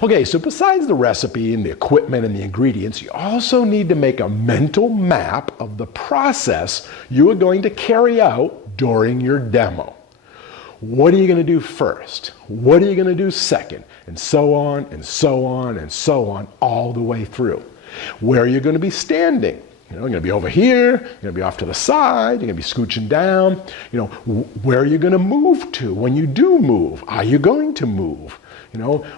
Okay, so besides the recipe and the equipment and the ingredients, you also need to make a mental map of the process you are going to carry out during your demo. What are you going to do first? What are you going to do second? And so on and so on and so on all the way through. Where are you going to be standing? You're going to be over here, you're going to be off to the side, you're going to be scooching down. Where are you going to move to when you do move? Are you going to move?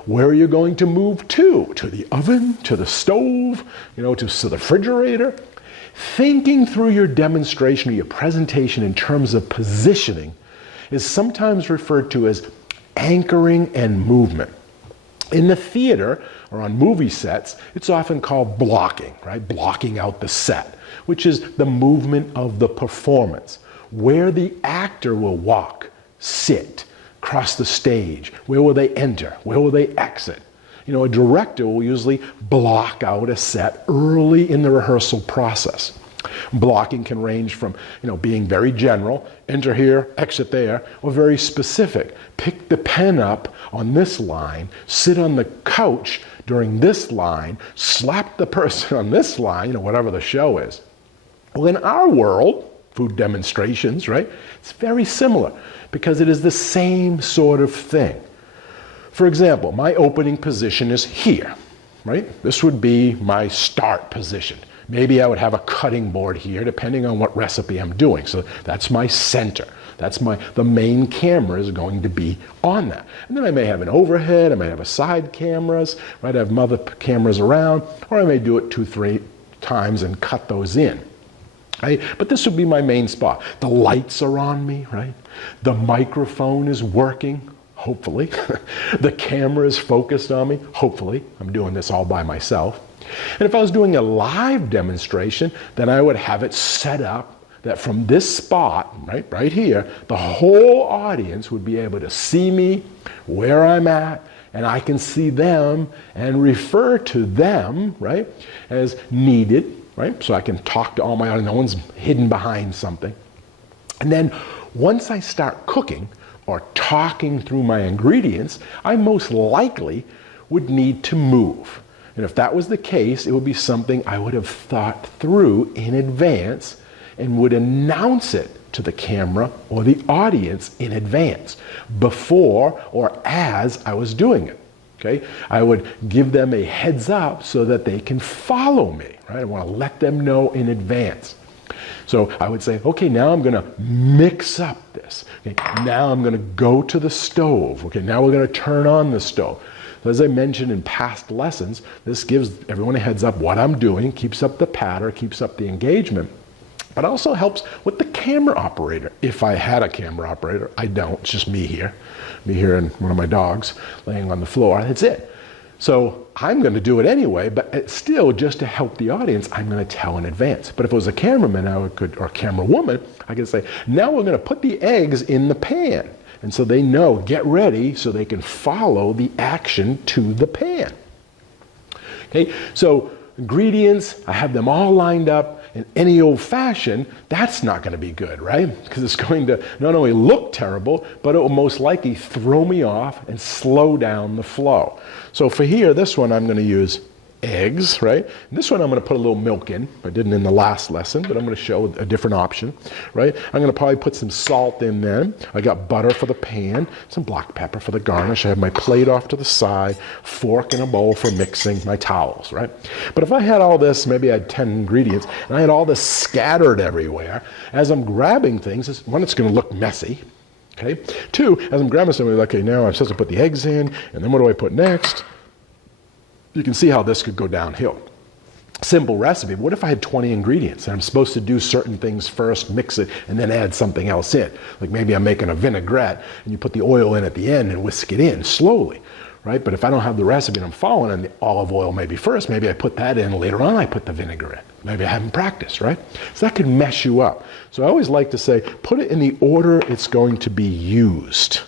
Where are you going to move to? To the oven, to the stove, to the refrigerator? Thinking through your demonstration or your presentation in terms of positioning is sometimes referred to as anchoring and movement. In the theater or on movie sets, it's often called blocking, right? Blocking out the set, which is the movement of the performance, where the actor will walk, sit, cross the stage, where will they enter, where will they exit. A director will usually block out a set early in the rehearsal process. Blocking can range from, being very general, enter here, exit there, or very specific. Pick the pen up on this line, sit on the couch during this line, slap the person on this line, whatever the show is. Well, in our world, food demonstrations, right, it's very similar because it is the same sort of thing. For example, my opening position is here, right? This would be my start position. Maybe I would have a cutting board here, depending on what recipe I'm doing. So that's my center. The main camera is going to be on that. And then I may have an overhead, I may have a side cameras, right? I have other cameras around, or I may do it 2-3 times and cut those in. Right? But this would be my main spot. The lights are on me, right? The microphone is working, hopefully. The camera is focused on me, hopefully. I'm doing this all by myself. And if I was doing a live demonstration, then I would have it set up that from this spot, right here, the whole audience would be able to see me, where I'm at, and I can see them and refer to them, right, as needed, right? So I can talk to all my audience, no one's hidden behind something. And then once I start cooking or talking through my ingredients, I most likely would need to move. And if that was the case, it would be something I would have thought through in advance and would announce it to the camera or the audience in advance, before or as I was doing it. Okay? I would give them a heads up so that they can follow me. Right? I want to let them know in advance. So I would say, okay, now I'm going to mix up this. Okay, now I'm going to go to the stove. Okay, now we're going to turn on the stove. So as I mentioned in past lessons, this gives everyone a heads up what I'm doing, keeps up the pattern, keeps up the engagement, but also helps with the camera operator. If I had a camera operator, I don't, it's just me here and one of my dogs laying on the floor, that's it. So I'm going to do it anyway, but it's still just to help the audience, I'm going to tell in advance. But if it was a cameraman or camera woman, I could say, now we're going to put the eggs in the pan. And so they know, get ready, so they can follow the action to the pan. Okay, so ingredients, I have them all lined up in any old fashion, that's not going to be good, right? Because it's going to not only look terrible, but it will most likely throw me off and slow down the flow. So for here, this one I'm going to use eggs, right? And this one I'm going to put a little milk in. I didn't in the last lesson, but I'm going to show a different option, right? I'm going to probably put some salt in there. I got butter for the pan, some black pepper for the garnish. I have my plate off to the side, fork and a bowl for mixing, my towels, right? But if I had all this, maybe I had 10 ingredients, and I had all this scattered everywhere, as I'm grabbing things, one, it's going to look messy, okay? Two, as I'm grabbing something, like, okay, now I'm supposed to put the eggs in, and then what do I put next? You can see how this could go downhill. Simple recipe. What if I had 20 ingredients and I'm supposed to do certain things first, mix it, and then add something else in? Like maybe I'm making a vinaigrette and you put the oil in at the end and whisk it in slowly, right? But if I don't have the recipe and I'm following, and the olive oil maybe first, maybe I put that in, later on I put the vinaigrette. Maybe I haven't practiced, right? So that could mess you up. So I always like to say, put it in the order it's going to be used.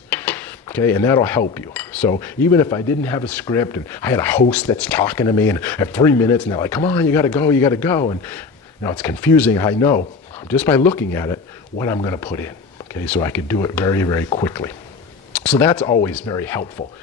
Okay, and that'll help you. So even if I didn't have a script and I had a host that's talking to me and I have 3 minutes and they're like, come on, you gotta go. And it's confusing, I know, just by looking at it, what I'm gonna put in. Okay, so I could do it very, very quickly. So that's always very helpful.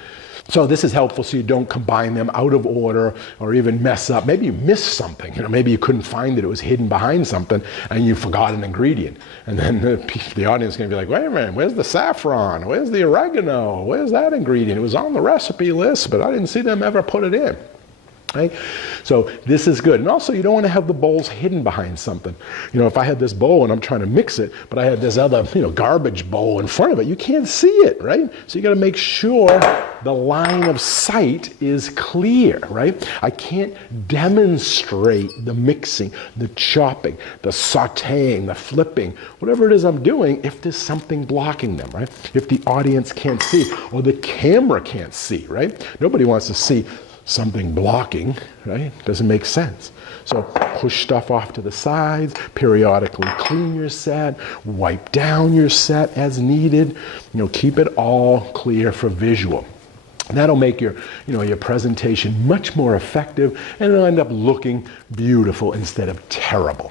So this is helpful so you don't combine them out of order or even mess up. Maybe you missed something. Maybe you couldn't find it. It was hidden behind something and you forgot an ingredient. And then the audience is going to be like, wait a minute, where's the saffron? Where's the oregano? Where's that ingredient? It was on the recipe list, but I didn't see them ever put it in. Right? So this is good. And also you don't want to have the bowls hidden behind something. If I had this bowl and I'm trying to mix it, but I had this other, garbage bowl in front of it, you can't see it, right? So you got to make sure the line of sight is clear, right? I can't demonstrate the mixing, the chopping, the sauteing, the flipping, whatever it is I'm doing if there's something blocking them, right? If the audience can't see or the camera can't see, right? Nobody wants to see something blocking, right? Doesn't make sense. So push stuff off to the sides, periodically clean your set, wipe down your set as needed, keep it all clear for visual. That'll make your presentation much more effective and it'll end up looking beautiful instead of terrible.